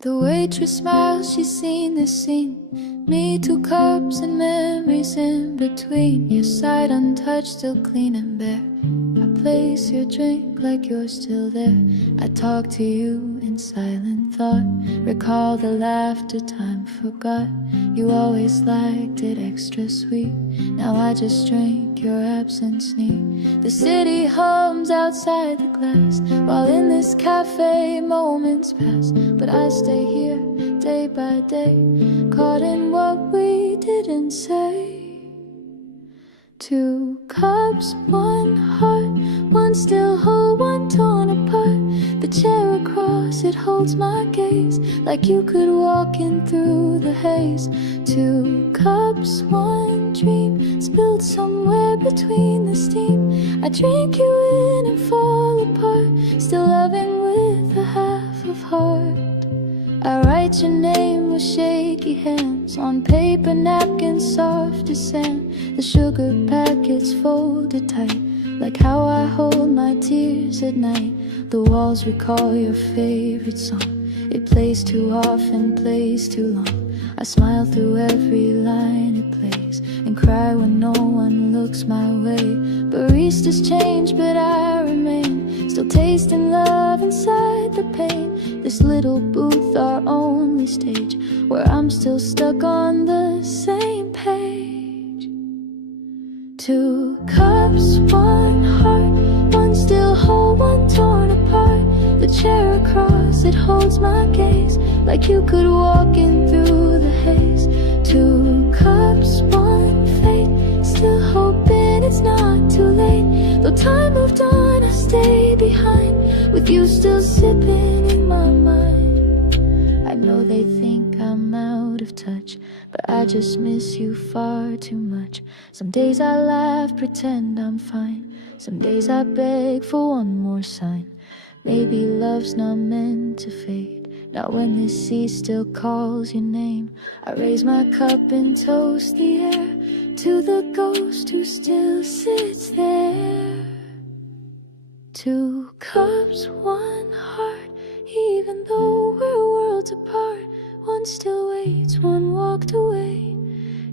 The waitress smiles, she's seen this scene. Me, 2 cups and memories in between. Your side untouched, still clean and bare. I place your drink like you're still there. I talk to you in silent thought. Recall the laughter time forgot. You always liked it extra sweet. Now I just drink your absence neat. The city hums outside the glass, while in this cafe moments pass. But I stay here day by day, caught in what we didn't say. 2 cups, 1 heart, 1 still whole, 1 torn apart. The chair across it holds my gaze, like you could walk in through the haze. 2 cups, 1 dream, spilled somewhere between the steam. I drink you in and fall apart, still loving with a half of heart. I write your name with shaky hands on paper napkins soft as sand. The sugar packets folded tight, like how I hold my tears at night. The walls recall your favorite song. It plays too often, plays too long. I smile through every line it plays, and cry when no one looks my way. Baristas change, but I remain, still tasting love inside the pain. This little booth, our only stage, where I'm still stuck on the same page. 2 cups, 1 heart, 1 still whole, 1 torn apart. The chair across it holds my gaze, like you could walk in through the haze. 2 cups, 1 fate, still hoping it's not too late. Though time moved on, I stay behind, with you still sipping in my mind. I know they think I'm out of touch, but I just miss you far too much. Some days I laugh, pretend I'm fine. Some days I beg for one more sign. Maybe love's not meant to fade. Now when this sea still calls your name, I raise my cup and toast the air to the ghost who still sits there. 2 cups, 1 heart, even though we're worlds apart. 1 still waits, 1 walked away,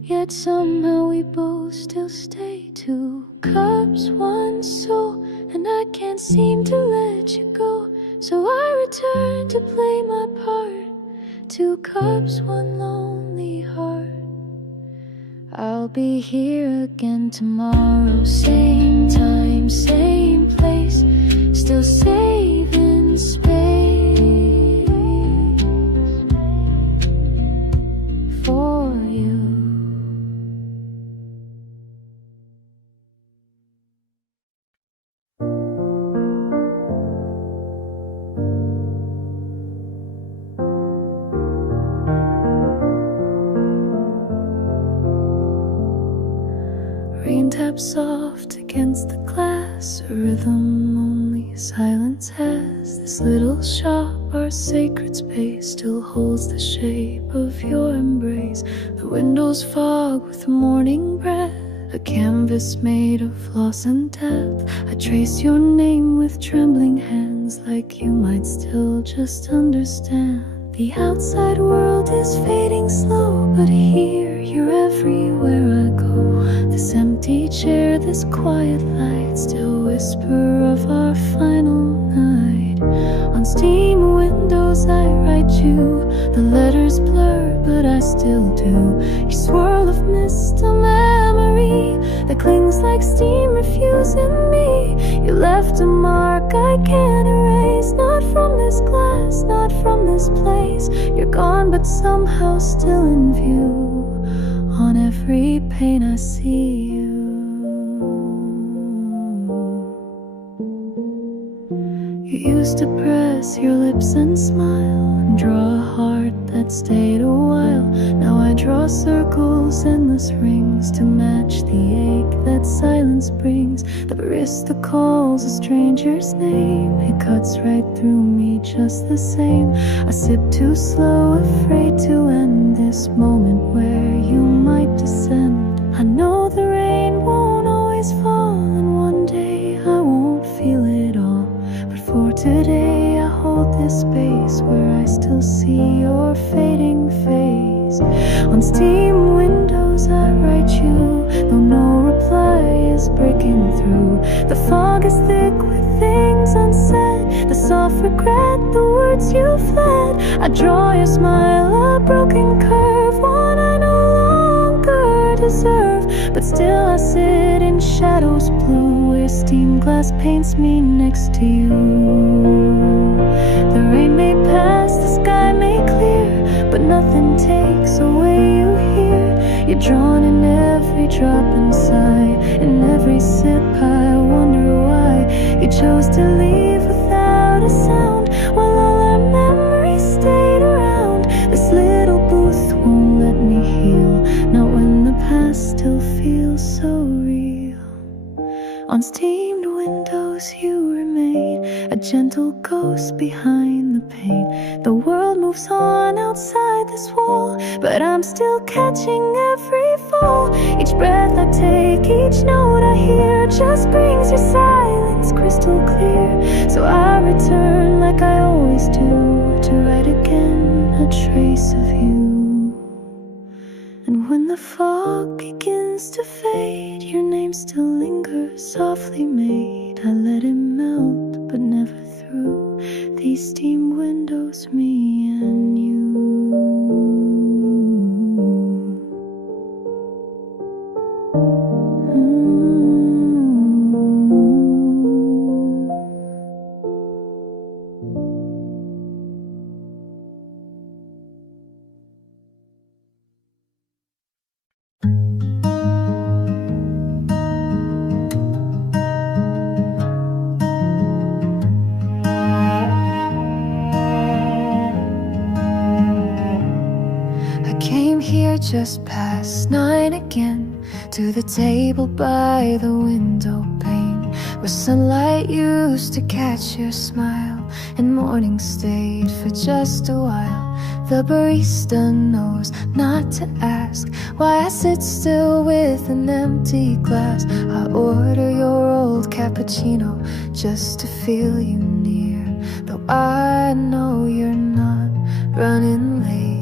yet somehow we both still stay. 2 cups, 1 soul, and I can't seem to let you go, so I return to play my part. 2 cups, 1 lonely heart. I'll be here again tomorrow, same time, same place, still saving space for you. Rain taps soft against the glass, a rhythm only silence has. This little shop, our sacred space, still holds the shape of your embrace. The windows fog with morning breath, a canvas made of loss and death. I trace your name with trembling hands, like you might still just understand. The outside world is fading slow, but here you're everywhere I go. This empty chair, this quiet light, still whisper of our final night. On steam windows I write you, the letters blur, but I still do. You swirl of mist, a memory that clings like steam, refusing me. You left a mark I can't erase, not from this glass, not from this place. You're gone, but somehow still in view. On every pane I see you. You used to press your lips and smile, and draw a heart that stayed a while. Now I draw circles, endless rings, to match the ache that silence brings. The barista calls a stranger's name, it cuts right through me just the same. I sip too slow, afraid to end this moment where you might descend. I know the rain won't always fall, and one day I won't feel it all, but for today I hold this space where I I still see your fading face. On steam windows I write you, though no reply is breaking through. The fog is thick with things unsaid, the soft regret, the words you fled. I draw your smile, a broken curve, one I no longer deserve. But still I sit in shadows blue, where steam glass paints me next to you. The rain may pass, the sky may clear, but nothing takes away you here. You're drawn in every drop and sigh, in every sip I wonder why you chose to leave without a sound, while all our memories stayed around. This little booth won't let me heal, not when the past still feels so real. On steamed windows you remain, a gentle ghost behind the pain. The world moves on outside this wall, but I'm still catching every fall. Each breath I take, each note I hear, just brings your silence crystal clear. So I return like I always do, to write again a trace of you. And when the fog begins to fade, your name still lingers softly made. I let it melt, but never through these steam windows, me and you. Just past 9 again, to the table by the window pane, where sunlight used to catch your smile, and morning stayed for just a while. The barista knows not to ask why I sit still with an empty glass. I order your old cappuccino just to feel you near, though I know you're not running late.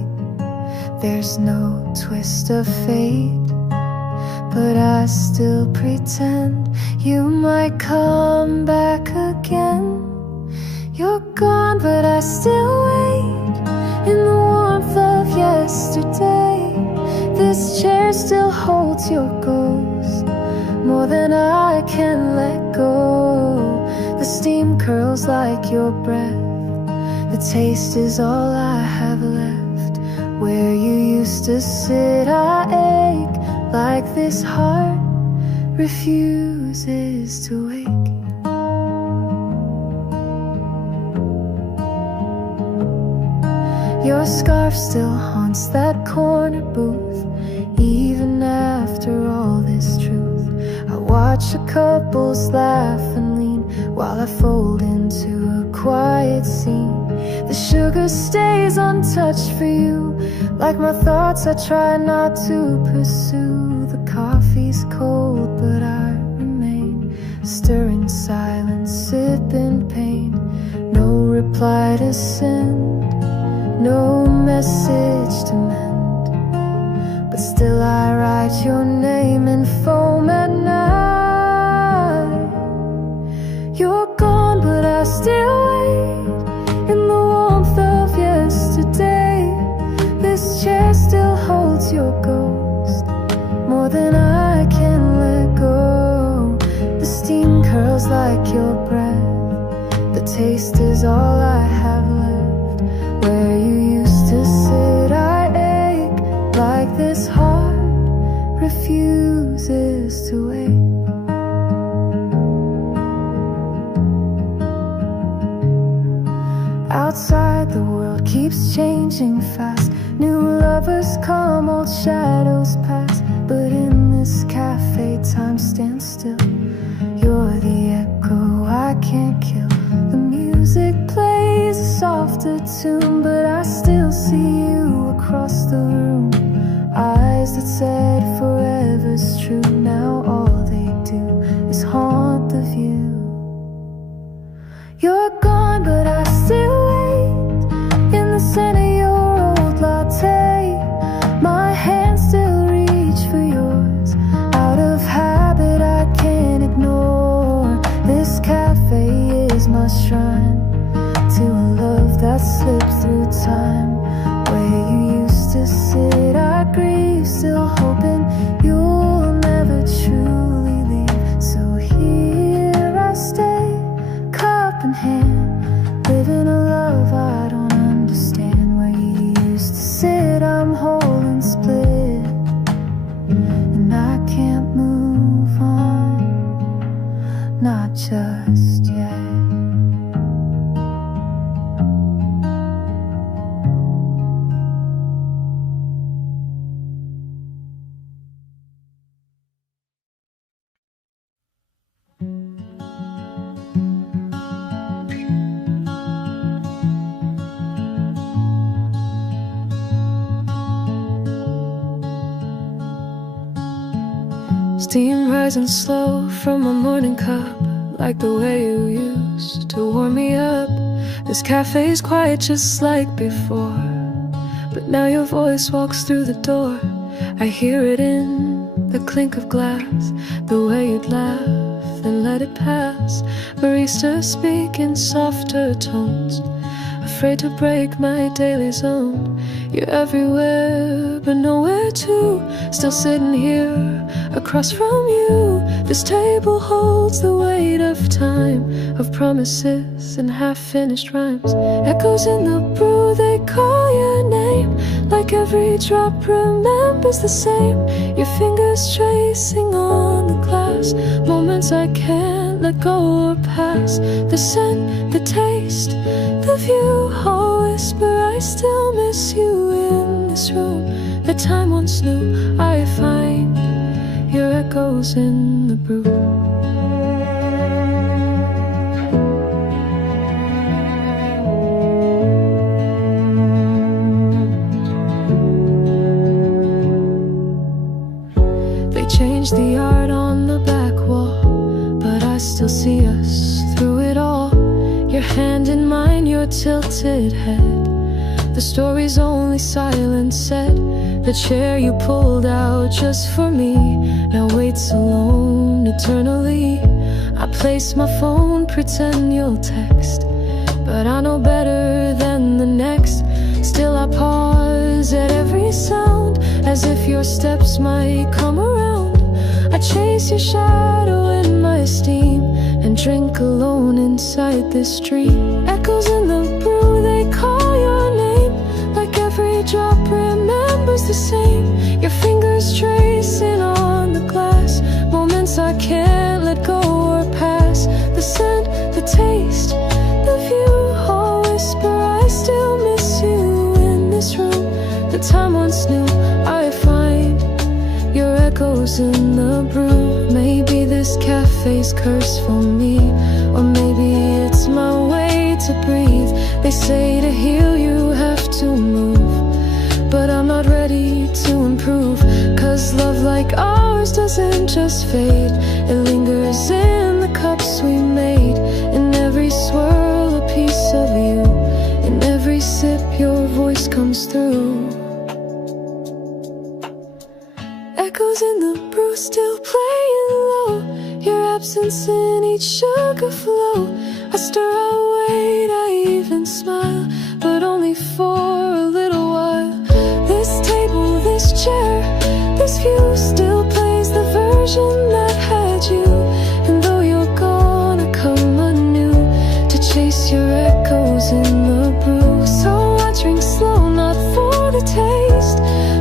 There's no twist of fate, but I still pretend you might come back again. You're gone, but I still wait in the warmth of yesterday. This chair still holds your ghost, more than I can let go. The steam curls like your breath, the taste is all I have left. Where you used to sit, I ache like this heart refuses to wake. Your scarf still haunts that corner booth, even after all this truth. I watch the couples laugh and lean, while I fold into a quiet scene. The sugar stays untouched for you, like my thoughts I try not to pursue. The coffee's cold, but I remain, stirring silence, sipping pain. No reply to send, no message to mend, but still I write your name in foam at night. You're gone, but I still wait in the warmth of yesterday. This chair still holds your ghost, more than I can let go. The steam curls like your breath, the taste is all I have left. Where you used to sit, I ache like this heart refuses to wake. Outside the world keeps changing fast, new lovers come, old shadows pass, but in this cafe time stands still. You're the echo I can't kill. The music plays a softer tune, but I still see you across the room. Eyes that said forever's true, now all they do is haunt the view. You're gone, but I still wait in the Steam rising slow from my morning cup, like the way you used to warm me up. This cafe's quiet just like before, but now your voice walks through the door. I hear it in the clink of glass, the way you'd laugh then let it pass. Barista speak in softer tones, afraid to break my daily zone. You're everywhere but nowhere to, still sitting here across from you. This table holds the weight of time, of promises and half-finished rhymes. Echoes in the brew, they call your name, like every drop remembers the same. Your fingers tracing on the glass, moments I can't let go or pass. The scent, the taste, the view, all whisper I still miss you in this room that time once knew. I find your echoes in the brew. They changed the art on the back wall, but I still see us through it all. Your hand in mine, your tilted head, the story's only silence said. The chair you pulled out just for me now waits alone eternally. I place my phone, pretend you'll text, but I know better than the next. Still I pause at every sound, as if your steps might come around. I chase your shadow in my steam and drink alone inside this dream. Echoes in the brew, they call your name, like every drop remembers the same. Your fingers tracing on the glass, moments I can't let go or pass. The scent, the taste, the view, all whisper I still miss you in this room that time once knew. I find your echoes in the brew. Maybe this cafe's curse for me, or maybe it's my way to breathe. They say to heal you have to move, but I'm not ready to improve. Cause love like ours doesn't just fade, it lingers in the cups we made. In every swirl a piece of you, in every sip your voice comes through. Echoes in the brew, still playing low, your absence in each sugar flow. I stir, I wait, I even smile, but only for a little while. This table, this chair, this view still plays the version that had you. And though you're gone, I come anew to chase your echoes in the brew. So I drink slow, not for the taste,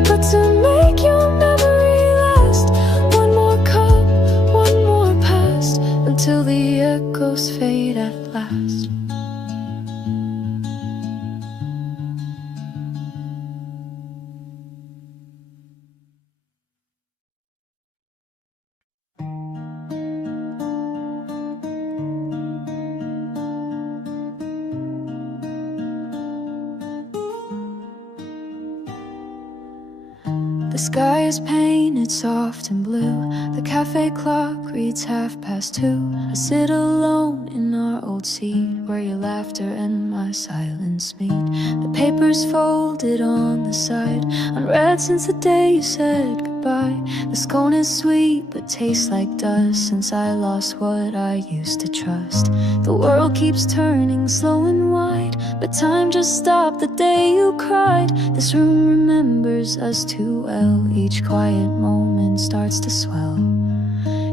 but to make your memory last. One more cup, one more past, until the echoes fade at last. The sky is painted soft and blue, the cafe clock reads 2:30. I sit alone in our old seat, where your laughter and my silence meet. The paper's folded on the side, unread since the day you said goodbye. The scone is sweet but tastes like dust, since I lost what I used to trust. The world keeps turning slow and wide, but time just stopped the day you cried. This room remembers us too well, each quiet moment starts to swell.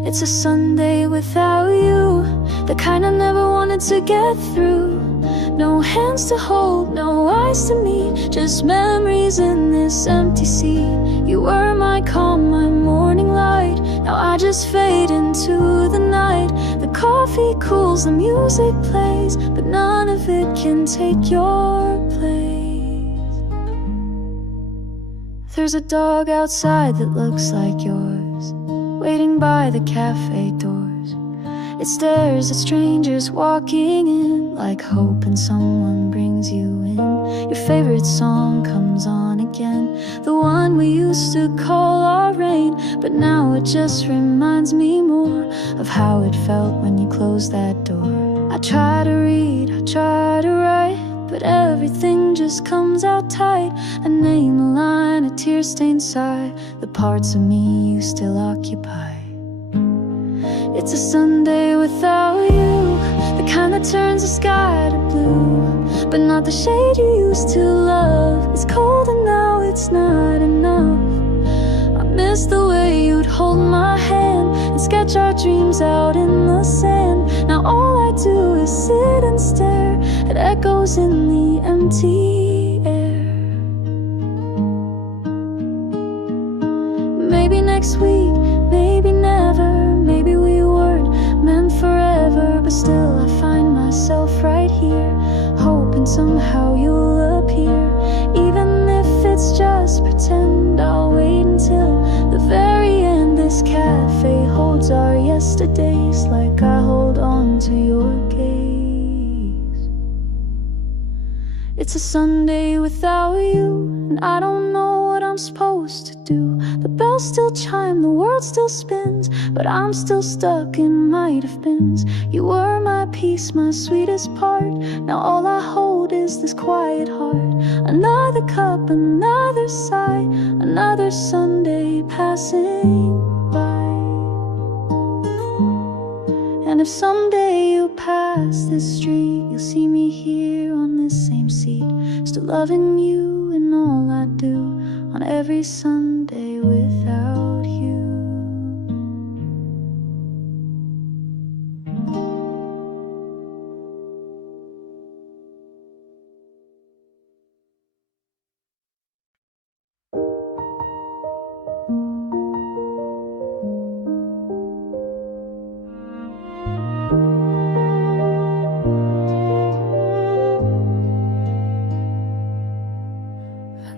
It's a Sunday without you, the kind I never wanted to get through. No hands to hold, no eyes to meet, just memories in this empty seat. You were my calm, my morning light, now I just fade into the night. The coffee cools, the music plays, but none of it can take your place. There's a dog outside that looks like yours, waiting by the cafe doors. It stares at strangers walking in, like hoping someone brings you in. Your favorite song comes on again, the one we used to call our rain. But now it just reminds me more of how it felt when you closed that door. I try to read, I try to write, but everything just comes out tight. I name a line, a tear-stained sigh, the parts of me you still occupy. It's a Sunday without you, the kind that turns the sky to blue, but not the shade you used to love. It's cold and now it's not enough. I miss the way you'd hold my hand and sketch our dreams out in the sand. Now all I do is sit and stare at echoes in the empty air. Maybe next week, maybe never, maybe we weren't meant forever, but still I find myself right here, hoping somehow you'll appear. Even if it's just pretend, I'll wait until the very end. This cafe holds our yesterdays like I hold on to your gaze. It's a Sunday without you, and I don't know what I'm supposed to do. The bells still chime, the world still spins, but I'm still stuck in might have beens. You were my peace, my sweetest part. Now all I hold is this quiet heart. Another cup, another sigh, another Sunday passing by. And if someday you pass this street, you'll see me here on this same seat, still loving you in all I do on every Sunday without you.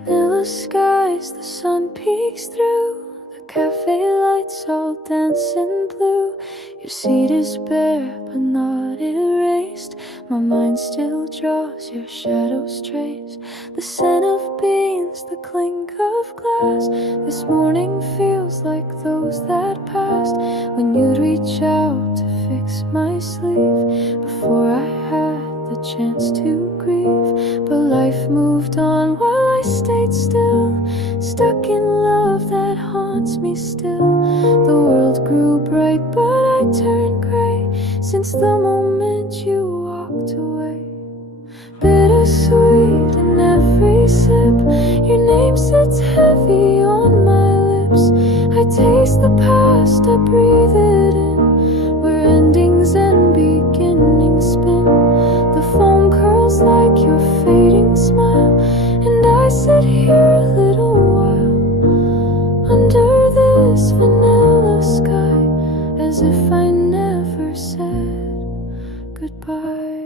Vanilla skies, the sun peeks through, the cafe lights all dance in blue. Your seat is bare but not erased, my mind still draws your shadows trace. The scent of beans, the clink of glass, this morning feels like those that passed, when you'd reach out to fix my sleeve before I had the chance to grieve. But life moved on while I stayed still, stuck in love that haunts me still. The world grew bright but I turned gray since the moment you walked away. Bittersweet in every sip, your name sits heavy on my lips. I taste the past, I breathe it in, where endings and beginnings spin. The foam curls like your fading smile, and I sit here a little while under this vanilla sky, as if I never said goodbye.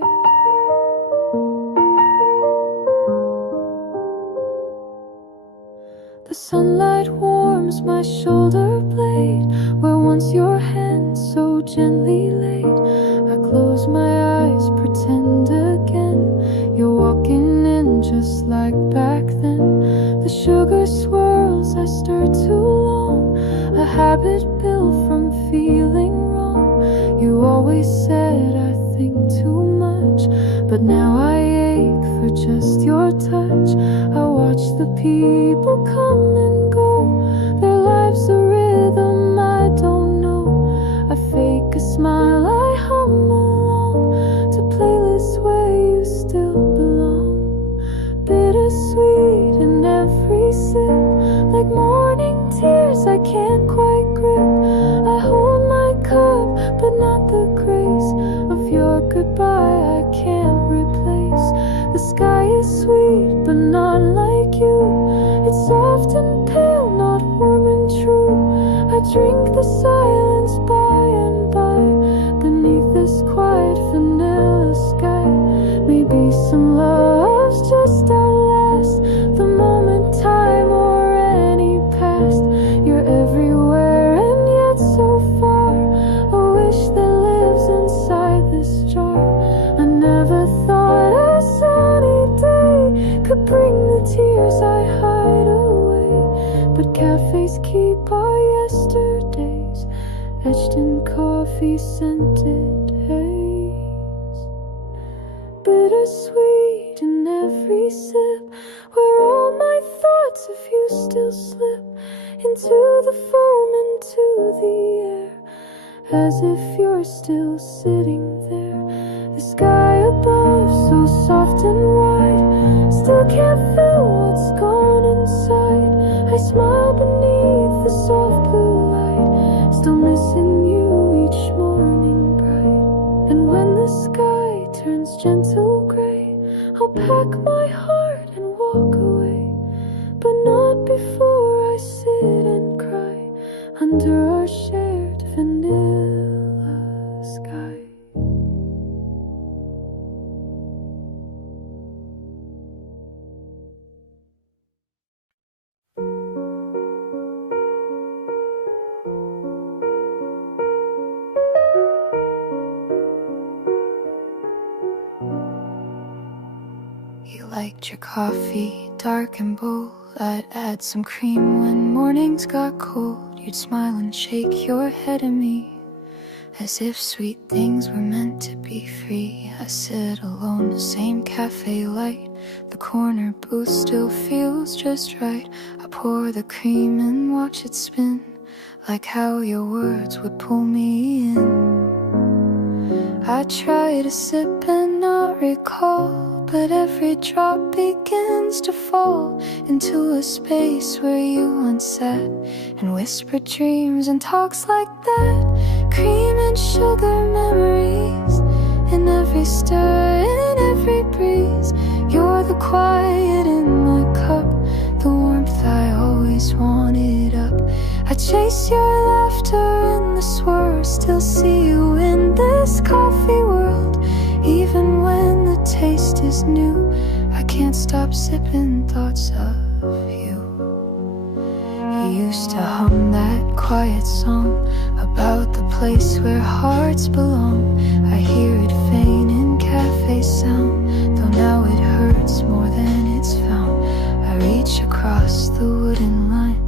The sunlight warms my shoulder blade, where once your hand so gently laid. I close my eyes, pretend again, you're walking in just like back then. The sugar swirls, I stir too long, a habit built from feeling wrong. You always said I think too much, but now I ache for just your touch. I watch the people come and go, their lives a rhythm I don't know. I fake a smile, I hum along to playlists where you still belong. Bittersweet in every sip, like morning tears I can't quite grip. I hold my cup, but not the grace of your goodbye I can't replace. The sky is sweet, but not like you. It's soft and pale, not warm and true. I drink the silence by and by, beneath this quiet vanilla sky. Maybe some loves just outlast the moment, time, or any past. You're everywhere and yet so far, a wish that lives tears I hide away, but cafes keep our yesterdays etched in coffee-scented haze. Bittersweet in every sip, where all my thoughts of you still slip into the foam, into the air, as if you're still sitting there. The sky above, so soft and wide, still can't feel what's gone inside. I smile beneath the soft blue light, still missing you each morning bright. And when the sky turns gentle gray, I'll pack my heart and walk away, but not before I sit and cry under our shared vanilla sky. You liked your coffee dark and bold. I'd add some cream when mornings got cold. You'd smile and shake your head at me, as if sweet things were meant to be free. I sit alone, the same cafe light, the corner booth still feels just right. I pour the cream and watch it spin, like how your words would pull me in. I try to sip and not recall, but every drop begins to fall into a space where you once sat and whispered dreams and talks like that. Cream and sugar memories in every stir, in every breeze. You're the quiet in my cup, the warmth I always wanted up. I chase your laughter in the swirl, still see you in this coffee world. Even when the taste is new, I can't stop sipping thoughts of you. You used to hum that quiet song about the place where hearts belong. I hear it faint in cafe sound, though now it hurts more than it's found. I reach across the wooden line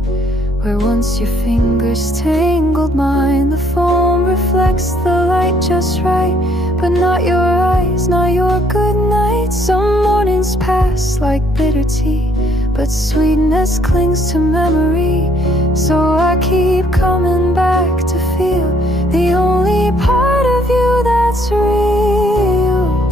where once your fingers tangled mine. The foam reflects the light just right, but not your eyes, not your good night. Some mornings pass like bitter tea, but sweetness clings to memory. So I keep coming back to feel the only part of you that's real.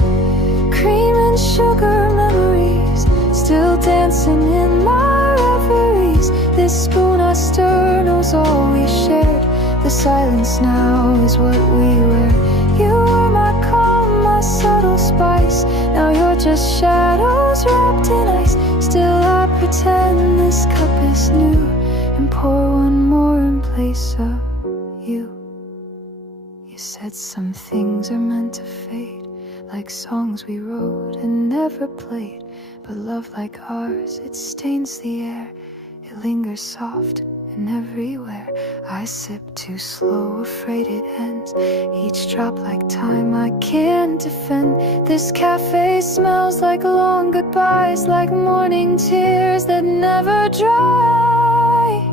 Cream and sugar memories still dancing in my reveries. This spoon I stir knows all we shared. The silence now is what we wear. You were my calm, my subtle spice. Now you're just shadows wrapped in ice. Still I pretend this cup is new and pour one more in place of you. You said some things are meant to fade, like songs we wrote and never played. But love like ours, it stains the air. It lingers soft and everywhere. I sip too slow, afraid it ends. Each drop like time I can't defend. This cafe smells like long goodbyes, like morning tears that never dry.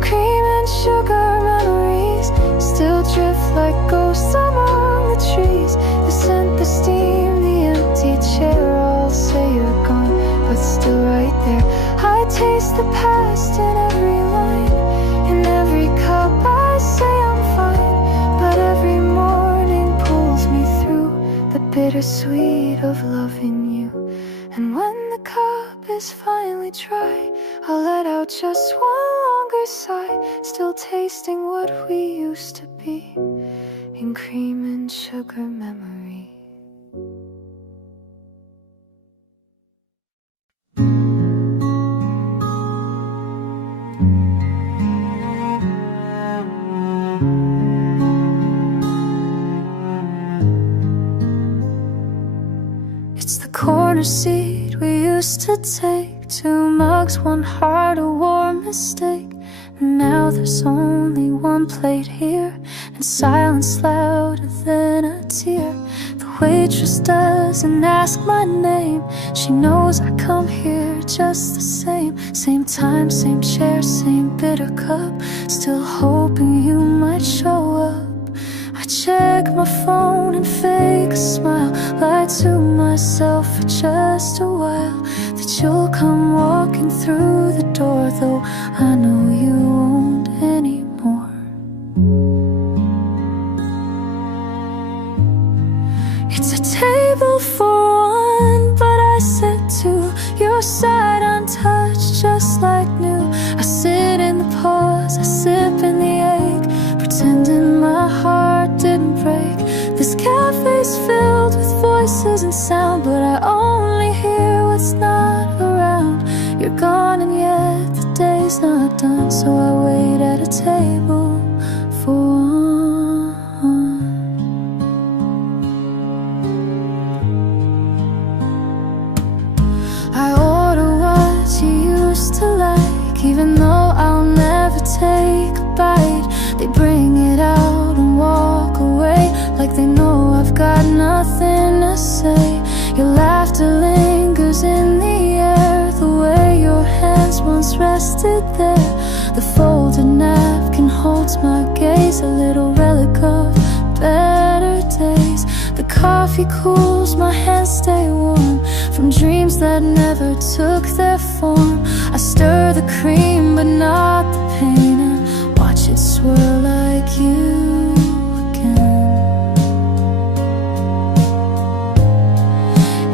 Cream and sugar memories still drift like ghosts among the trees. The scent, the steam, the empty chair, all say you're gone, but still right there. I taste the past in every line, in every cup I say I'm fine, but every morning pulls me through the bittersweet of loving you. And when the cup is finally dry, I'll let out just one longer sigh, still tasting what we used to be in cream and sugar memory. It's the corner seat we used to take, 2 mugs, 1 heart, a warm mistake. And now there's only 1 plate here, and silence louder than a tear. The waitress doesn't ask my name, she knows I come here just the same. Same time, same chair, same bitter cup. Still hoping you might show up. I check my phone and fake a smile, lie to myself for just a while, that you'll come walking through the door, though I know you won't anymore. It's a table for one, but I sit to your side untouched, just like new. I sit in the pause, I sip in the ache, pretending my heart didn't break. This cafe's filled with voices and sound, but I only hear what's not around. You're gone and yet the day's not done, so I wait at a table for one. I order what you used to like, even though I'll never take a bite. They bring it out and walk away like they know I've got nothing to say. Your laughter lingers in the air, the way your hands once rested there. The folded napkin holds my gaze, a little relic of better days. The coffee cools, my hands stay warm from dreams that never took their form. I stir the cream but not the pain, and watch it swirl like you again.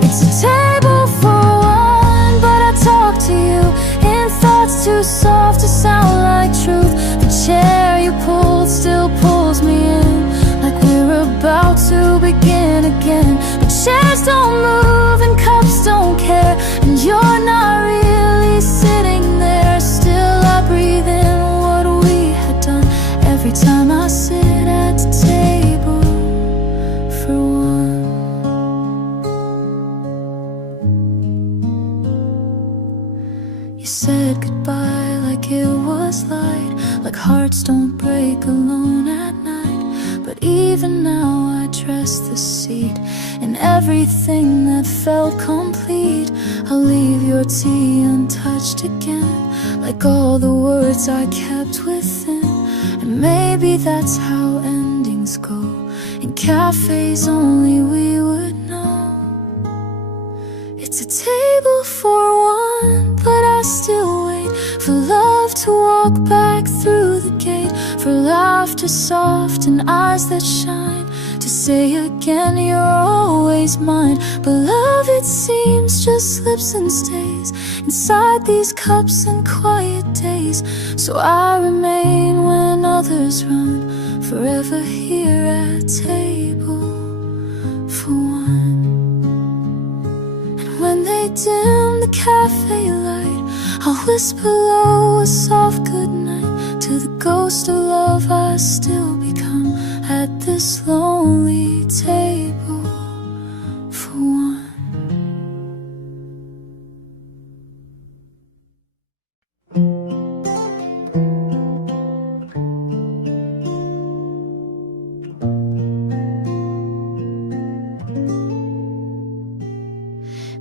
It's a table for one, but I talk to you in thoughts too soft to sound like truth. The chair you pulled still pulls me in, like we're about to begin again. But chairs don't move and cups don't care, and you're not really sitting there. Still I breathe in what we had done every time I sit at the table for one. You said goodbye like it was light, like hearts don't break alone at night. But even now I dress the seat in everything that felt complete. I'll leave your tea untouched again, like all the words I kept within. And maybe that's how endings go, in cafes only we would know. It's a table for one, but I still wait for love to walk back through the gate, for laughter soft and eyes that shine, to say again you're always mine. But love, it seems, just slips and stays inside these cups and quiet days. So I remain when others run, forever here at table for one. And when they dim the cafe light, I'll whisper low a soft goodnight to the ghost of love I still become at this lonely table for one.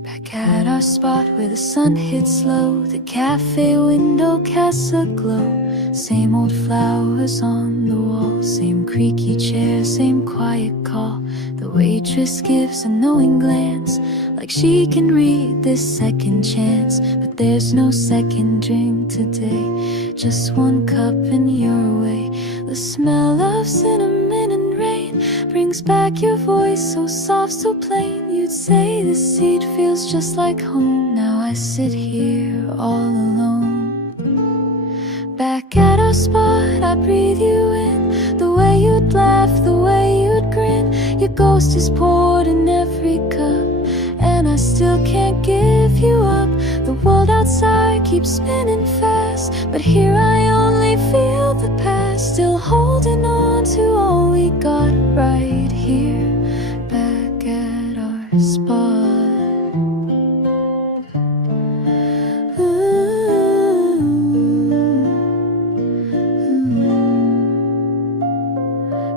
Back at our spot where the sun hits low, the cafe window casts a glow. Same old flowers on the wall, same creaky chair, same quiet call. The waitress gives a knowing glance, like she can read this second chance. But there's no second drink today, just one cup in your way. The smell of cinnamon and rain brings back your voice, so soft, so plain. You'd say this seat feels just like home. Now I sit here all alone. Back at our spot, I breathe you in, the way you'd laugh, the way you'd grin. Your ghost is poured in every cup, and I still can't give you up. The world outside keeps spinning fast, but here I only feel the past. Still holding on to all we got right here, back at our spot.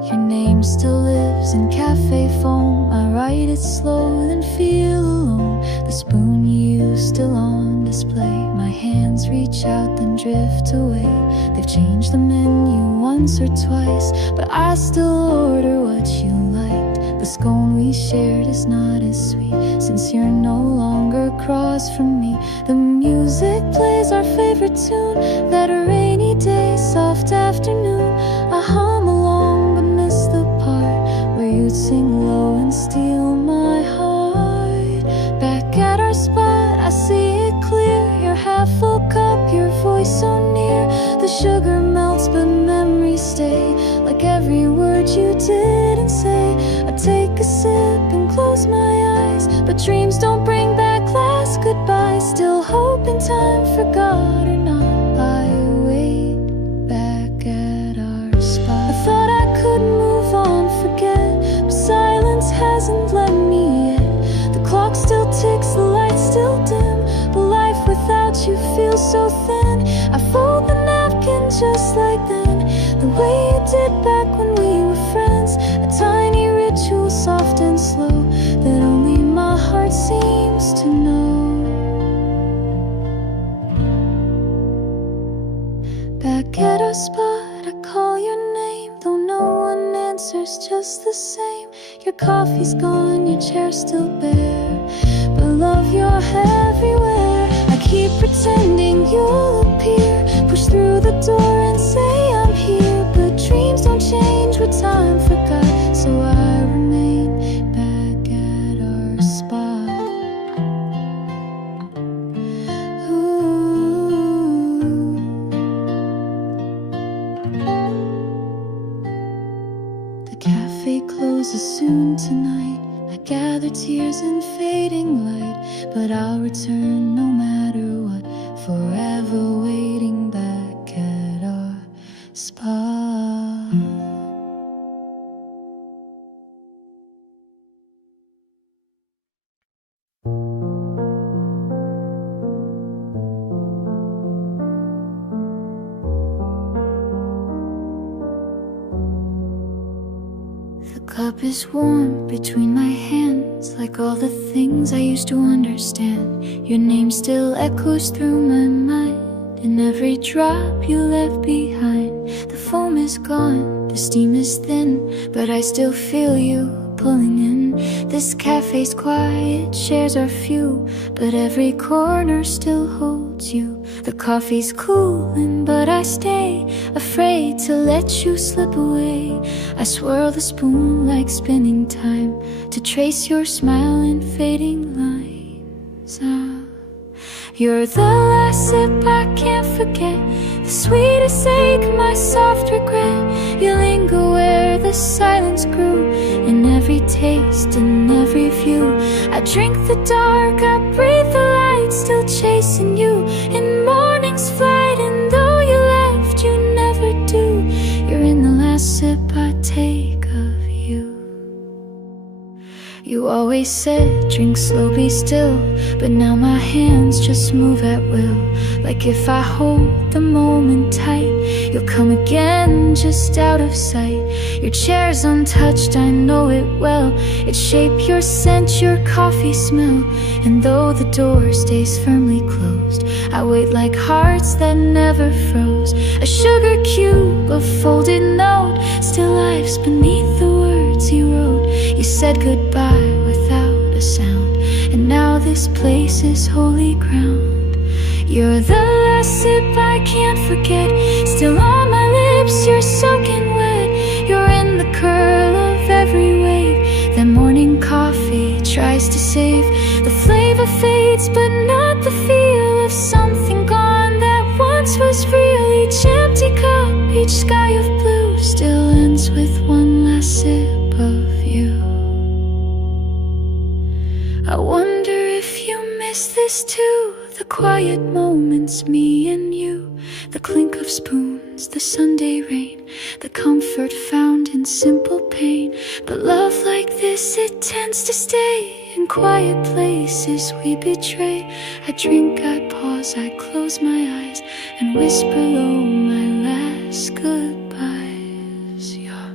Your name still lives in cafe foam. I write it slow, then feel alone. The spoon you used still on display. My hands reach out then drift away. They've changed the menu once or twice, but I still order what you liked. The scone we shared is not as sweet since you're no longer across from me. The music plays our favorite tune, that rainy day, soft afternoon. I hum along but miss the part where you'd sing low and steal my heart. Back at our spot, I see it clear. Your half full cup, your voice so near. The sugar melts but memories stay, like every word you didn't say. I take a sip and close my eyes, but dreams don't bring back last goodbyes. Still hoping time forgot or not. I wait back at our spot. I thought I could move on, forget, but silence hasn't let me yet. The clock still ticks, the lights still dim, but life without you feels so thin. I fold the napkin just like then, the way you did back when we were friends. A tiny ritual, soft and slow, that only my heart seems to know. Back at our spot, I call your name, though no one answers just the same. Your coffee's gone, your chair's still bare, but love, you're everywhere. I keep pretending you'll appear, push through the door and say I'm here, but dreams don't change with time forgot, so I remain back at our spot. The cafe closes soon tonight. I gather tears in fading light, but I'll return no matter what, forever waiting back at our spot. The cup is warm between my hands, like all the things I used to understand. Your name still echoes through my mind, in every drop you left behind. The foam is gone, the steam is thin, but I still feel you pulling in. This cafe's quiet, chairs are few, but every corner still holds you. The coffee's cooling, but I stay, afraid to let you slip away. I swirl the spoon like spinning time, to trace your smile in fading lines. You're the last sip I can't forget, the sweetest ache, my soft regret. You linger where the silence grew, in every taste, in every view. I drink the dark, I breathe the light, still chasing you in morning's flight. And though you left, you never do. You're in the last sip I take of you. You always said, drink slow, be still, but now my hands just move at will. Like if I hold the moment tight, you'll come again just out of sight. Your chair's untouched, I know it well. It shaped your scent, your coffee smell. And though the door stays firmly closed, I wait like hearts that never froze. A sugar cube, a folded note, still life's beneath the words you wrote. You said goodbye without a sound, and now this place is holy ground. You're the last sip I can't forget, still on my lips, you're soaking wet. You're in the curl of every wave that morning coffee tries to save. The flavor fades, but not the feel of something gone that once was real. Each empty cup, each sky of blue, still ends with one last sip of you. I wonder if you miss this too, the quiet moments, me and you, the clink of spoons, the Sunday rain, the comfort found in simple pain. But love like this, it tends to stay in quiet places we betray. I drink, I pause, I close my eyes and whisper low my last goodbyes. Yeah.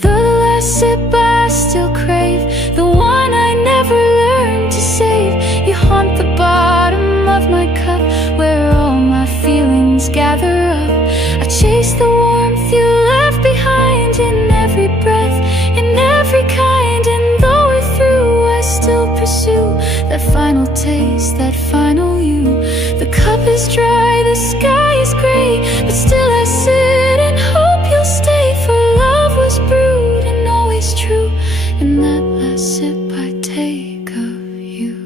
The last sip I still crave, the one I never learned to save. You haunt the bottom is dry, the sky is gray, but still I sit and hope you'll stay. For love was brewed and always true, and that last sip I take of you.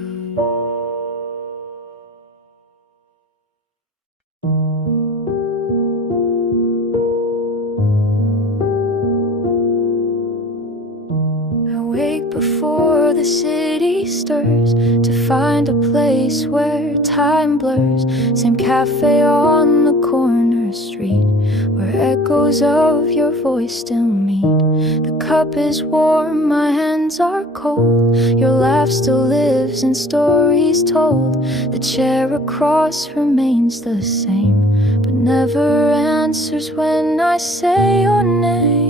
I wake before the city stirs to find a place where time blurs. Same cafe on the corner street where echoes of your voice still meet. The cup is warm, my hands are cold. Your laugh still lives in stories told. The chair across remains the same, but never answers when I say your name.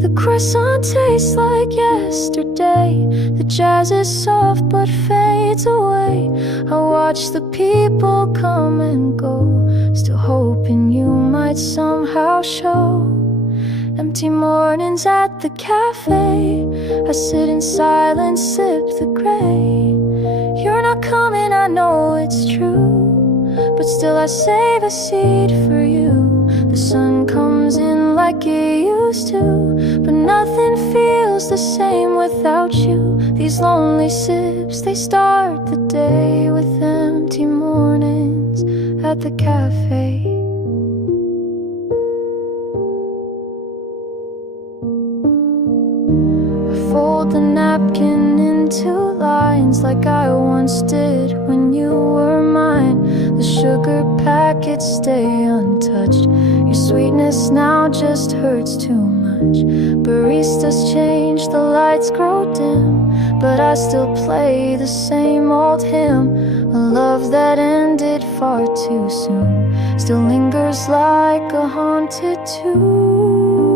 The croissant tastes like yesterday. The jazz is soft but fades away. I watch the people come and go, still hoping you might somehow show. Empty mornings at the cafe, I sit in silence, sip the gray. You're not coming, I know it's true, but still I save a seat for you. The sun comes in like it used to, but nothing feels the same without you. These lonely sips, they start the day with empty mornings at the cafe. I fold the napkin into lines like I once did when you were mine. The sugar packets stay untouched. Your sweetness now just hurts too much. Baristas change, the lights grow dim, but I still play the same old hymn. A love that ended far too soon still lingers like a haunted tune.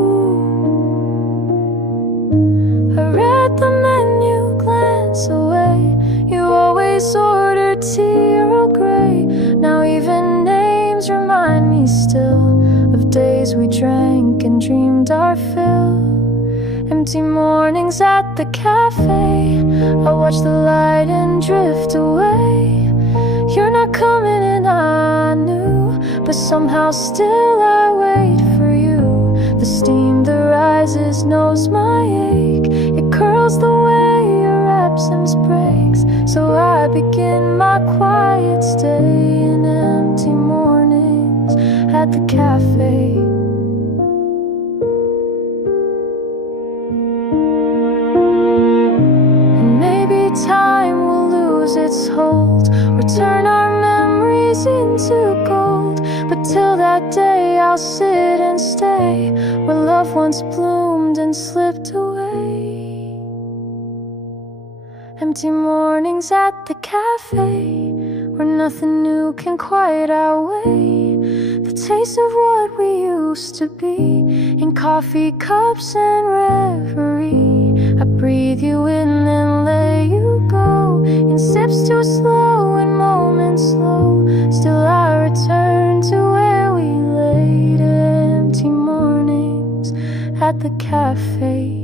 I read the menu, glance away. You always order tea Earl Grey. Now even names remind me still of days we drank and dreamed our fill. Empty mornings at the cafe, I watch the light and drift away. You're not coming and I knew, but somehow still I wait for you. The steam that rises knows my ache. It curls the way your absence breaks. So I begin my quiet stay in empty mornings at the cafe. And maybe time will lose its hold or turn our memories into gold. But till that day I'll sit and stay where love once bloomed and slipped away. Empty mornings at the cafe, where nothing new can quiet our way. The taste of what we used to be, in coffee cups and reverie. I breathe you in and let you go, in sips too slow and moments slow. Still I return to where we laid empty mornings at the cafe.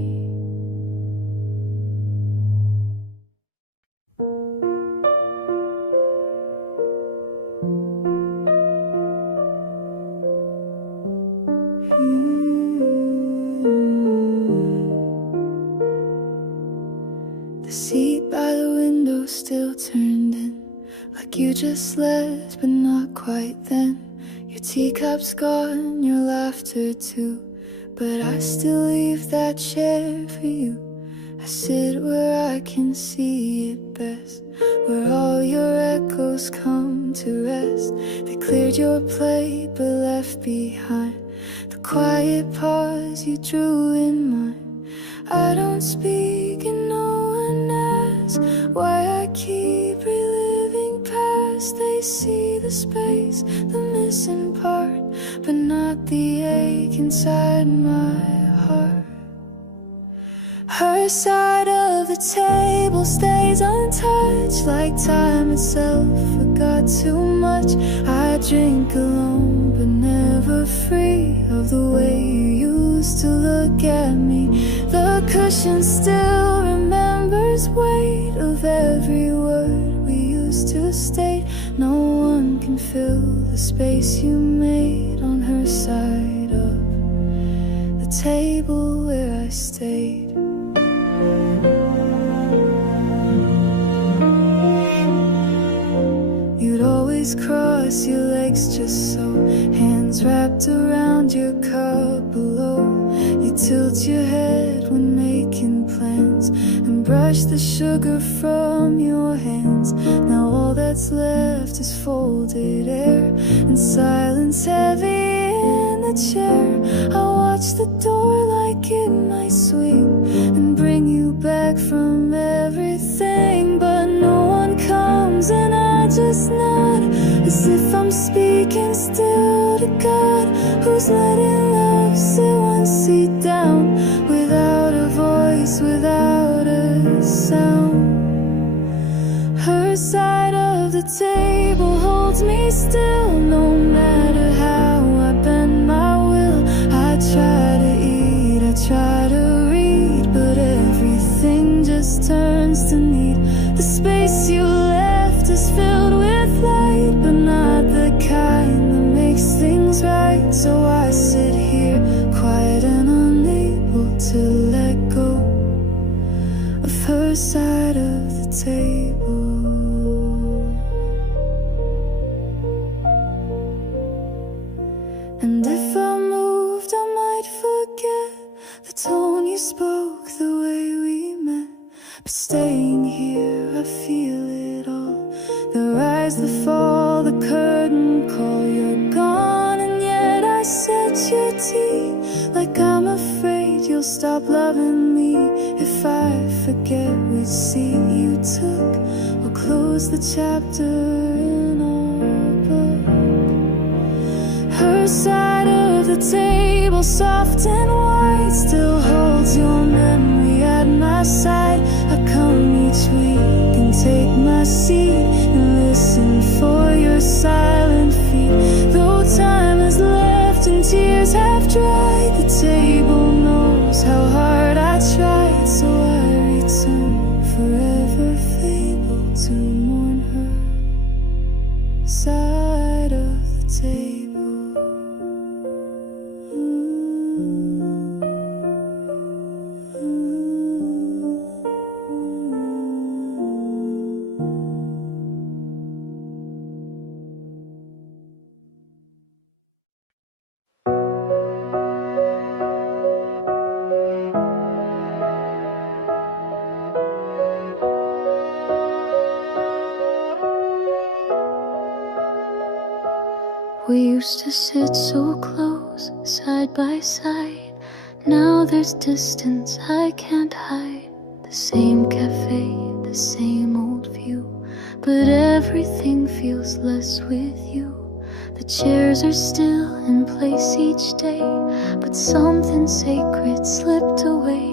The seat by the window still turned in, like you just left but not quite then. Your teacup's gone, your laughter too, but I still leave that chair for you. I sit where I can see it best, where all your echoes come to rest. They cleared your plate but left behind the quiet pause you drew in mine. I don't speak and no one asks why I keep reliving past. They see the space, the missing part, but not the ache inside my heart. Her side of the table stays untouched, like time itself forgot too much. I drink alone but never free of the way you used to look at me. The cushion still remembers weight of every word we used used to state. No one can fill the space you made on her side of the table where I stayed. You'd always cross your legs just so, hands wrapped around your cup below. You tilt your head when making plans and brush the sugar from your hands. Now all that's left is folded air and silence heavy in the chair. I watch the door like it might swing and bring you back from everything, but no one comes and I just nod as if I'm speaking still to God, who's letting love sit one seat down without a voice, without a sound. Her side of the table holds me still, no matter how I bend my will. I try to eat, I try to read, but everything just turns to need. The space you left is filled with light, but not the kind that makes things right. So I sit here quiet and unable to let go of her side of the table. And if I moved, I might forget the tone you spoke, the way we met. But staying here, I feel it all. The rise, the fall, the curtain call. You're gone and yet I set your teeth. Like I'm afraid you'll stop loving me if I forget which seat you took or close the chapter in our book. Her side of the table, soft and white, still holds your memory at my side. I come each week and take my seat and listen for your silent feet. Though time has left and tears have dried, the table knows how hard I tried. So I return, forever faithful to mourn her side of the table. We used to sit so close, side by side. Now there's distance I can't hide. The same cafe, the same old view, but everything feels less with you. The chairs are still in place each day, but something sacred slipped away.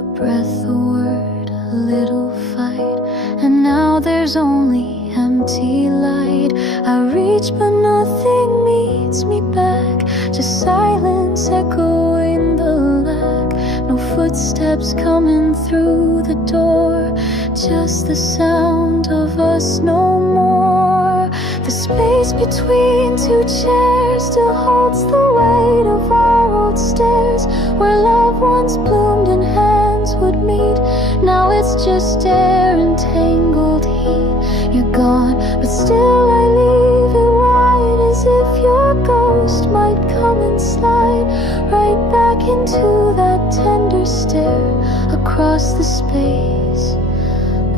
A breath, a word, a little fight, and now there's only empty light. I reach but nothing meets me back, just silence echoing the lack. No footsteps coming through the door, just the sound of us no more. The space between two chairs still holds the weight of our old stairs, where love once bloomed and hands would meet. Now it's just air and tangled heat. You're gone, but still I leave it wide, as if your ghost might come and slide right back into that tender stare across the space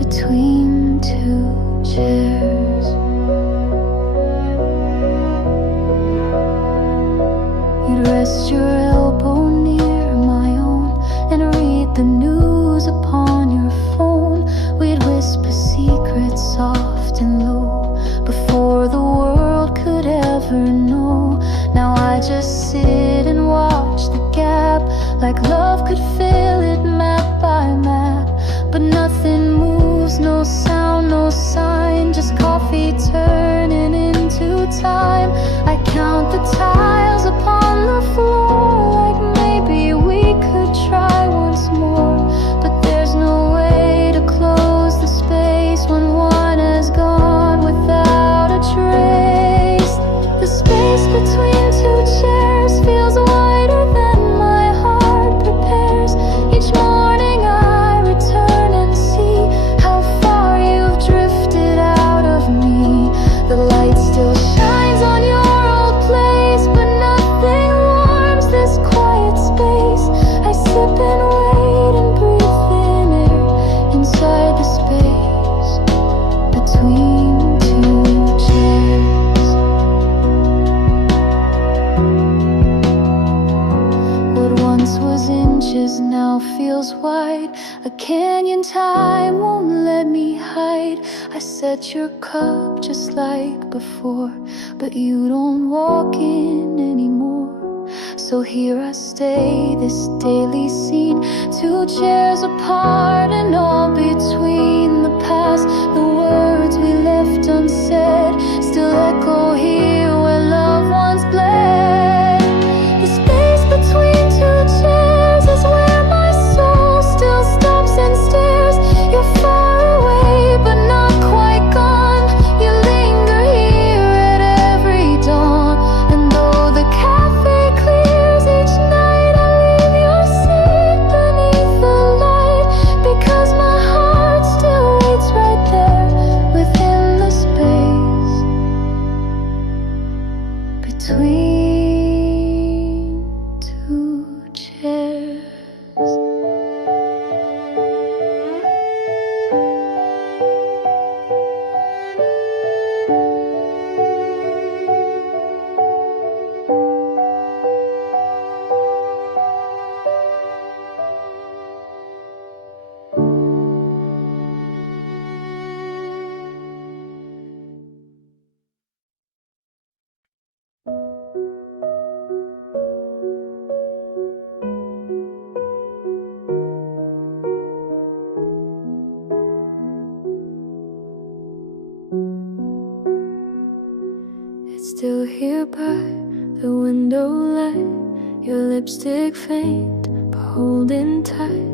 between two chairs. You'd rest your elbow near my own and read the news upon your phone. We'd whisper secrets soft and low before the world could ever know. Now I just sit and watch the gap, like love could fill it map by map, between two chairs. What once was inches now feels wide. A canyon time won't let me hide. I set your cup just like before, but you don't walk in anymore. So here I stay, this daily scene, two chairs apart and all between. The past, the words we left unsaid, still echo here where love once bled. The space between two chairs is where my soul still stops and stares. You're far away but not quite gone. You linger here at every dawn. And though the cafe clears each night, I leave your seat beneath the light, because my heart still waits right there within the space between two chairs. It's still here by the window light, your lipstick faint but holding tight.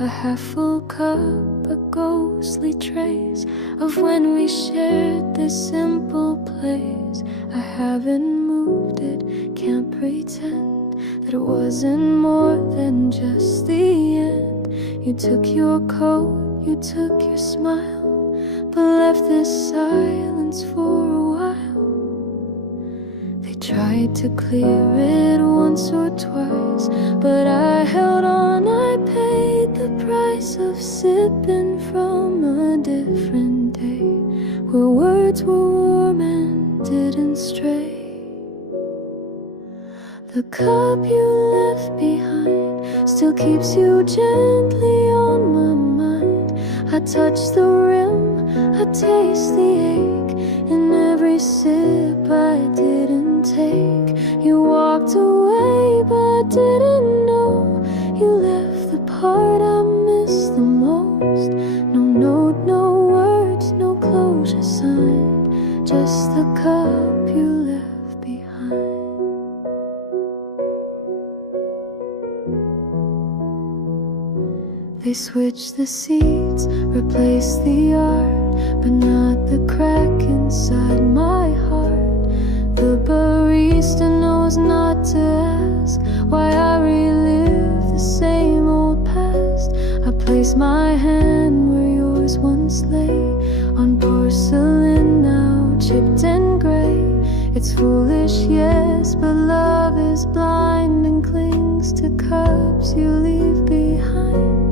A half full cup, a ghostly trace of when we shared this simple place. I haven't moved it, can't pretend that it wasn't more than just the end. You took your coat, you took your smile, but left this silence for a while. They tried to clear it once or twice, but I held on. I paid the price of sipping from a different day, where words were warm and didn't stray. The cup you left behind still keeps you gently on my mind. I touch the rim, I taste the ache in every sip I didn't take. You walked away but didn't know you left the part I miss the most. No note, no words, no closure sign, just the cup you left behind. They switched the seats, replaced the art, but not the crack inside my heart. The barista knows not to ask why I relive the same old past. I place my hand where yours once lay, on porcelain now chipped and gray. It's foolish, yes, but love is blind and clings to cups you leave behind.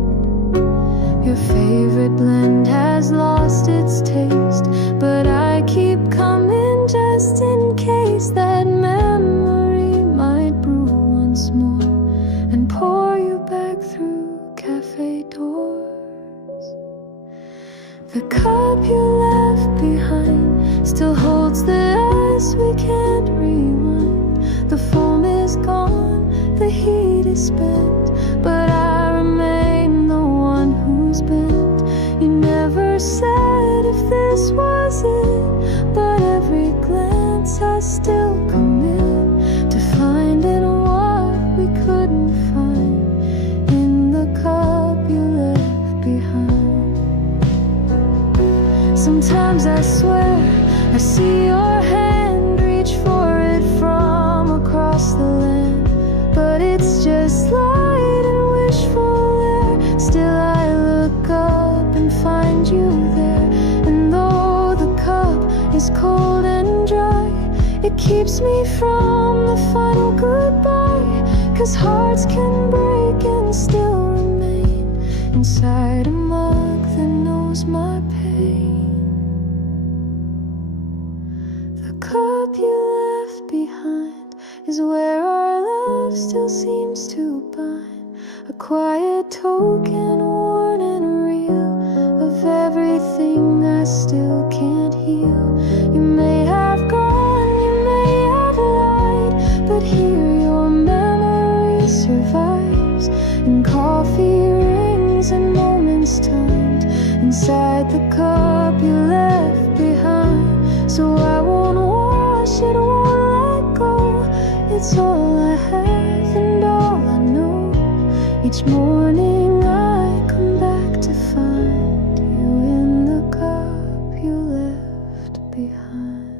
Your favorite blend has lost its taste, but I keep coming just in case that memory might brew once more and pour you back through cafe doors. The cup you left behind still holds the ice we can't rewind. The foam is gone, the heat is spent, but I remain the one who's bent. You never said if this was it, but every glance I still come in to find in what we couldn't find in the cup you left behind. Sometimes I swear I see your hand reach for it from across the land, but it's just light and wishful air. Still I look up and find you there, and though the cup is cold and dry, it keeps me from the final goodbye. 'Cause hearts can break and still remain inside a mug that knows my pain. cup you left behind is where our love still seems to bind. A quiet token, worn and real, of everything I still can't heal. You may have gone, you may have lied, but here your memory survives in coffee rings and moments timed inside the cup you left behind. So I won't wash it, won't let go. It's all I have and all I know. Each morning I come back to find you in the cup you left behind.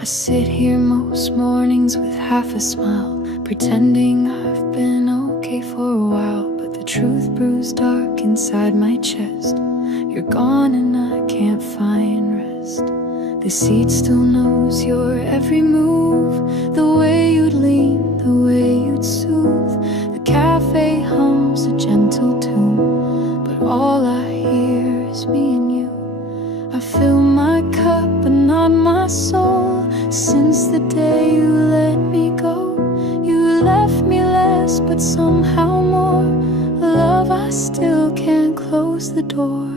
I sit here most mornings with half a smile, pretending I've been okay for a while. But the truth brews dark inside my chest. You're gone and I can't find rest. The seat still knows your every move, the way you'd lean, the way you'd soothe. The cafe hums a gentle tune, but all I hear is me and you. I fill my cup but not my soul. Since the day you let me go, you left me less but somehow more. Love, I still can't close the door.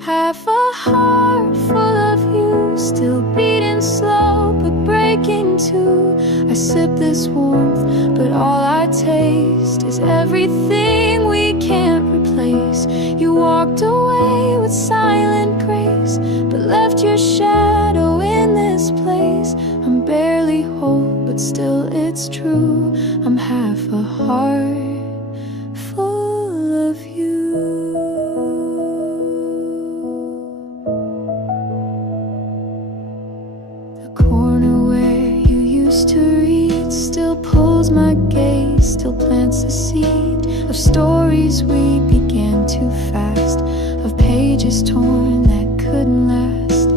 Half a heart full of you, still beating slow but breaking too. I sip this warmth but all I taste is everything we can't replace. You walked away with silent grace, but left your shadow in this place. I'm barely whole, but still it's true. I'm half a heart full of you. The corner where you used to read still pulls my gaze, still plants a seed of stories we began too fast, of pages torn that couldn't last.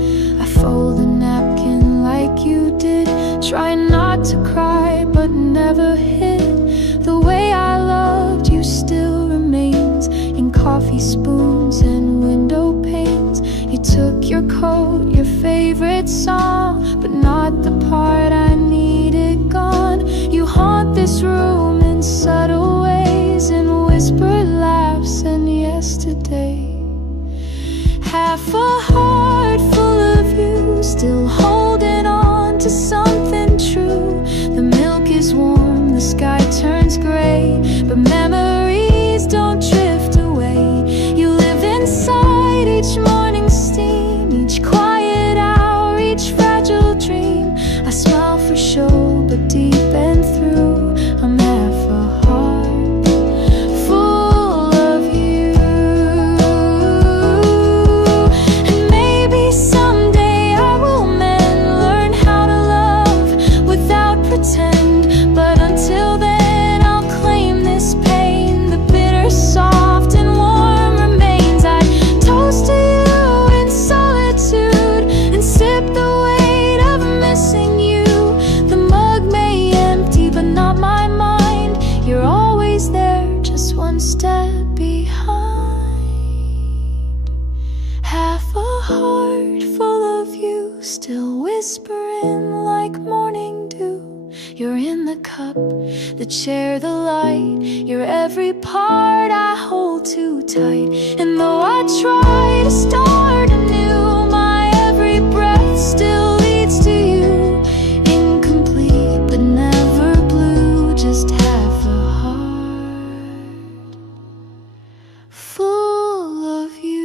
I fold a napkin like you did, try not to cry but never hid. The way I loved you still remains in coffee spoons and window panes. You took your coat, your favorite song, but not the part I needed gone. You haunt this room in subtle ways, in whispered laughs and yesterday. Half a heart full of you, still holding on to something true. The milk is warm, the sky turns gray, but memories don't drift away. You live inside each morning's steam, each quiet hour, each fragile dream. I smile for show, but deep and through, I'm half a heart full of you. And maybe someday I will learn how to love without pretend. But until then I'll claim this pain, the bitter, soft and warm remains. I toast to you in solitude and sip the weight of missing you. The mug may empty but not my mind. You're always there, just one step behind. Half a heart full of you, still whispering like morning dew. You're in the cup that share the light. You're every part I hold too tight. And though I try to start anew, my every breath still leads to you. Incomplete but never blue, just half a heart full of you.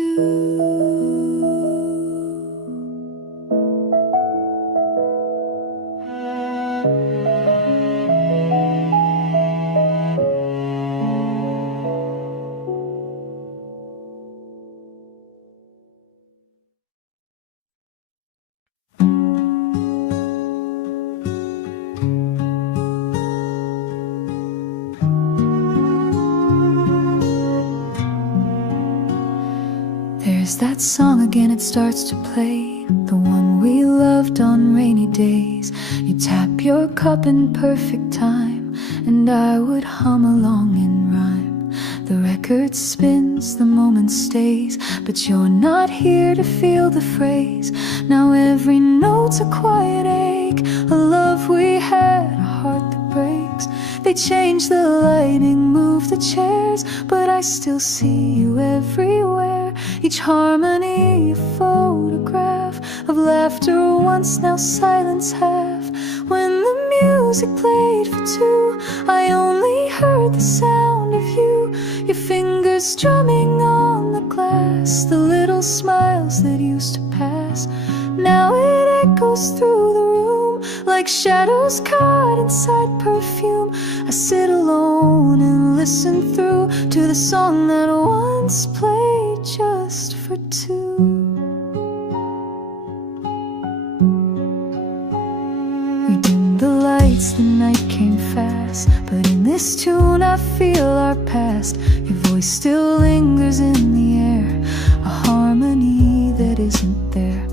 There's that song again, it starts to play, the one we loved on rainy days. You tap your cup in perfect time, and I would hum along in rhyme. The record spins, the moment stays, but you're not here to feel the phrase. Now every note's a quiet ache, a love we had, a heart that breaks. They change the lighting, move the chairs, but I still see you everywhere. Each harmony a photograph of laughter once, now silence half. When the music played for two, I only heard the sound of you, your fingers drumming on the glass, the little smiles that used to pass. Now it echoes through the room like shadows caught inside perfume. I sit alone and listen through to the song that once played just for two. We dimmed the lights, the night came fast, but in this tune I feel our past. Your voice still lingers in the air, a harmony that isn't there.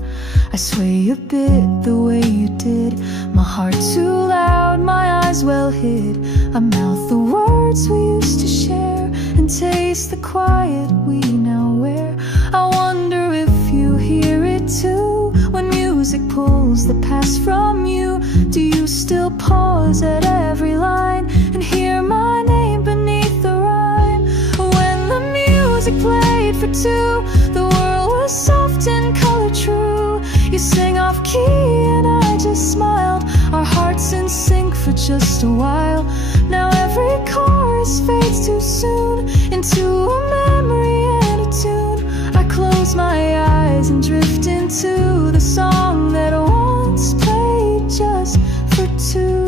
I sway a bit the way you did, my heart too loud, my eyes well hid. I mouth the words we used to share and taste the quiet we now wear. I wonder if you hear it too, when music pulls the past from you. Do you still pause at every line and hear my name beneath the rhyme? When the music played for two, the world was soft and color true. You sang off key and I just smiled, our hearts in sync for just a while. Now every chorus fades too soon into a memory and a tune. I close my eyes and drift into the song that once played just for two.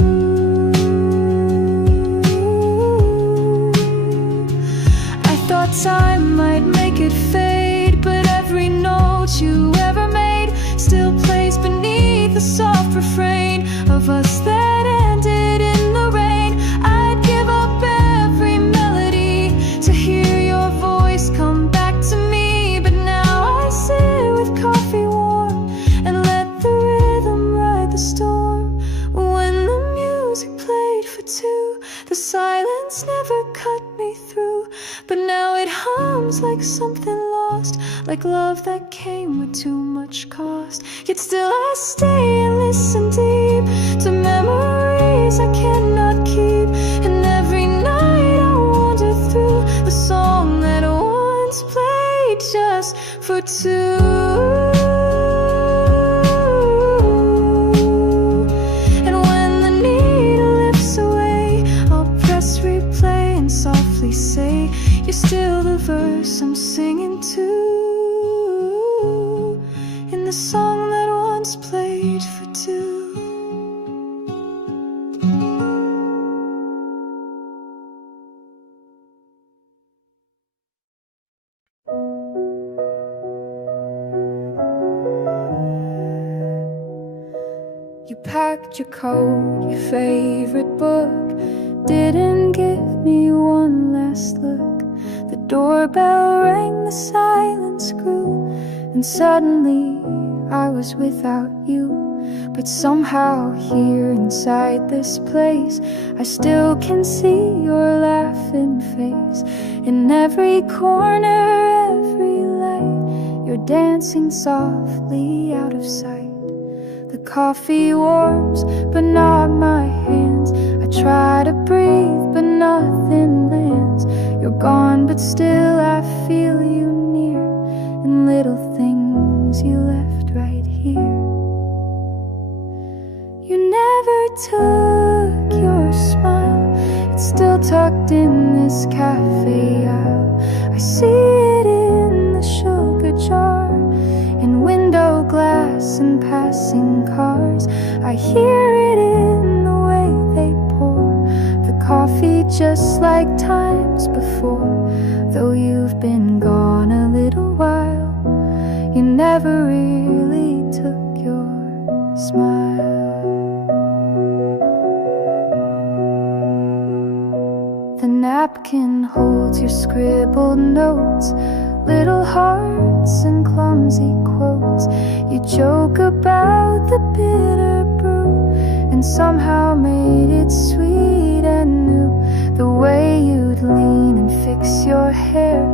I thought time might make it fade, but every note you ever made still plays beneath the soft refrain of us that ended in the rain. I'd give up every melody to hear your voice come back to me, but now I sit with coffee warm and let the rhythm ride the storm. When the music played for two, the silence never cut me through, but now it hums like something lost, like love that came with too much cost. Yet still I stay and listen deep to memories I cannot keep, and every night I wander through the song that once played just for two. And when the needle lifts away, I'll press replay and softly say, you're still the verse I'm singing to, in the song that once played for two. You packed your coat, your favorite book, didn't give me one last look. The doorbell rang, the silence grew, and suddenly I was without you. But somehow here inside this place, I still can see your laughing face. In every corner, every light, you're dancing softly out of sight. The coffee warms, but not my hands. I try to breathe, but nothing lands. You're gone, but still I feel you near, and little things you left right here. You never took your smile, it's still tucked in this cafe aisle. I see it in the sugar jar, in window glass and passing cars. I hear it in the way they pour the coffee, just like times before. Though you've been gone a little while, you never really took your smile. The napkin holds your scribbled notes, little hearts thoughts and clumsy quotes. You joke about the bitter brew and somehow made it sweet and new. The way you'd lean and fix your hair,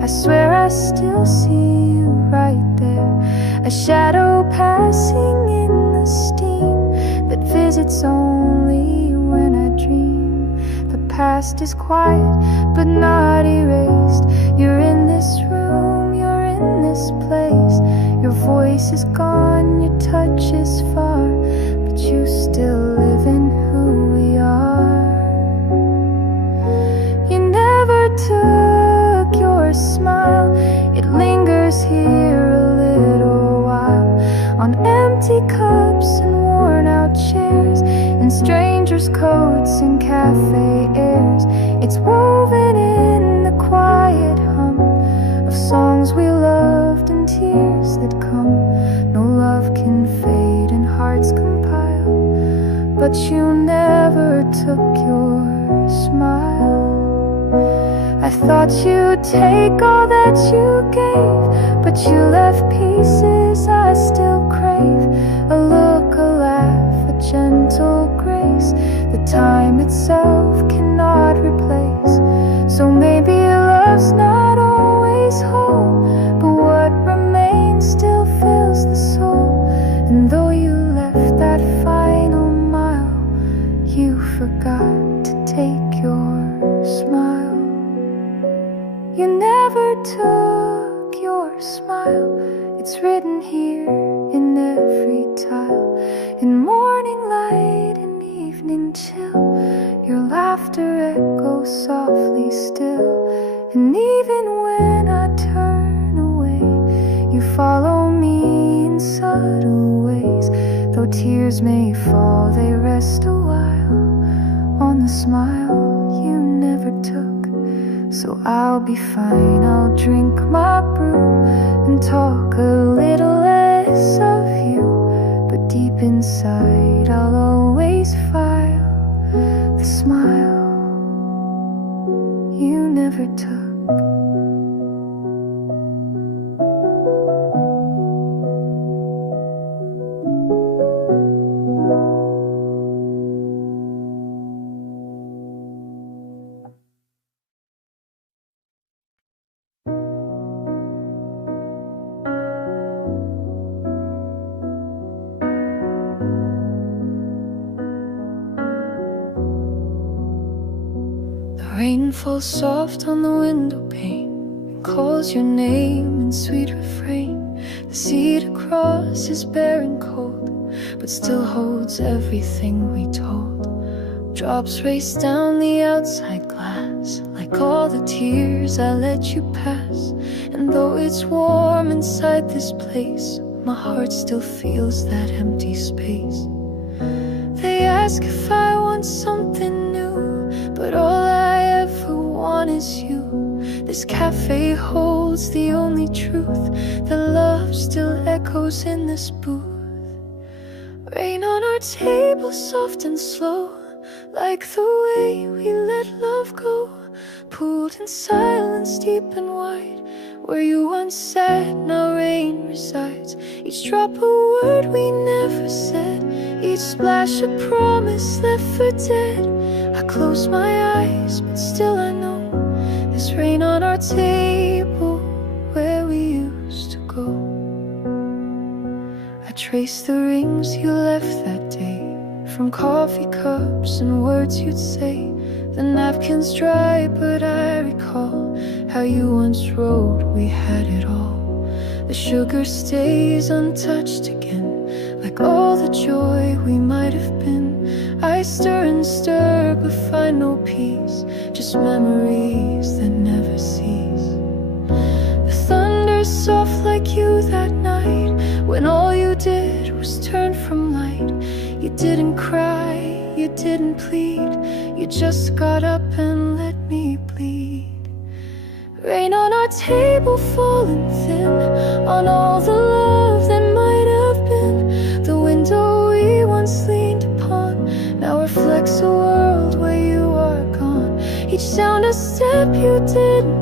I swear I still see you right there. A shadow passing in the steam that visits only when I dream. The past is quiet but not erased. You're in this room, you're in this place. Your voice is gone, your touch is far, but you still live in who we are. You never took your smile, it lingers here a little while, on empty cups and worn out chairs, in strangers' coats and cafe airs. It's woven in the quiet hum of songs we loved and tears that come. No love can fade and hearts compile, but you never took your smile. I thought you'd take all that you gave, but you left pieces I still crave. A look, a laugh, a gentle grace that time itself cannot replace. So maybe love's not always whole, but what remains still fills the soul. And though you left that final mile, you forgot to take your smile. You never took your smile, it's written here in every tile. In morning light and evening chill, your laughter echoes softly still. And even when I turn away, you follow me in subtle ways. Though tears may fall, they rest a while on the smile you never took. So I'll be fine, I'll drink my brew and talk a little less of you, but deep inside I'll always file the smile you never took. Rain falls soft on the window pane and calls your name in sweet refrain. The seed across is bare and cold, but still holds everything we told. Drops race down the outside glass, like all the tears I let you pass. And though it's warm inside this place, my heart still feels that empty space. They ask if I want something new, but all I ever want is you. This cafe holds the only truth, that love still echoes in this booth. Rain on our table, soft and slow, like the way we let love go. Pooled in silence, deep and wide, where you once sat, now rain resides. Each drop a word we never said, each splash a promise left for dead. I close my eyes, but still I know there's rain on our table where we used to go. I trace the rings you left that day, from coffee cups and words you'd say. The napkin's dry, but I recall how you once wrote we had it all. The sugar stays untouched again, like all the joy we might have been. I stir and stir, but find no peace, just memories that never cease. The thunder's soft like you that night, when all you did was turn from light. You didn't cry, you didn't plead, you just got up and let me bleed. Rain on our table falling thin, on all the love that might have been. The window we once leaned upon now reflects a world where you are gone. Each sound a step you didn't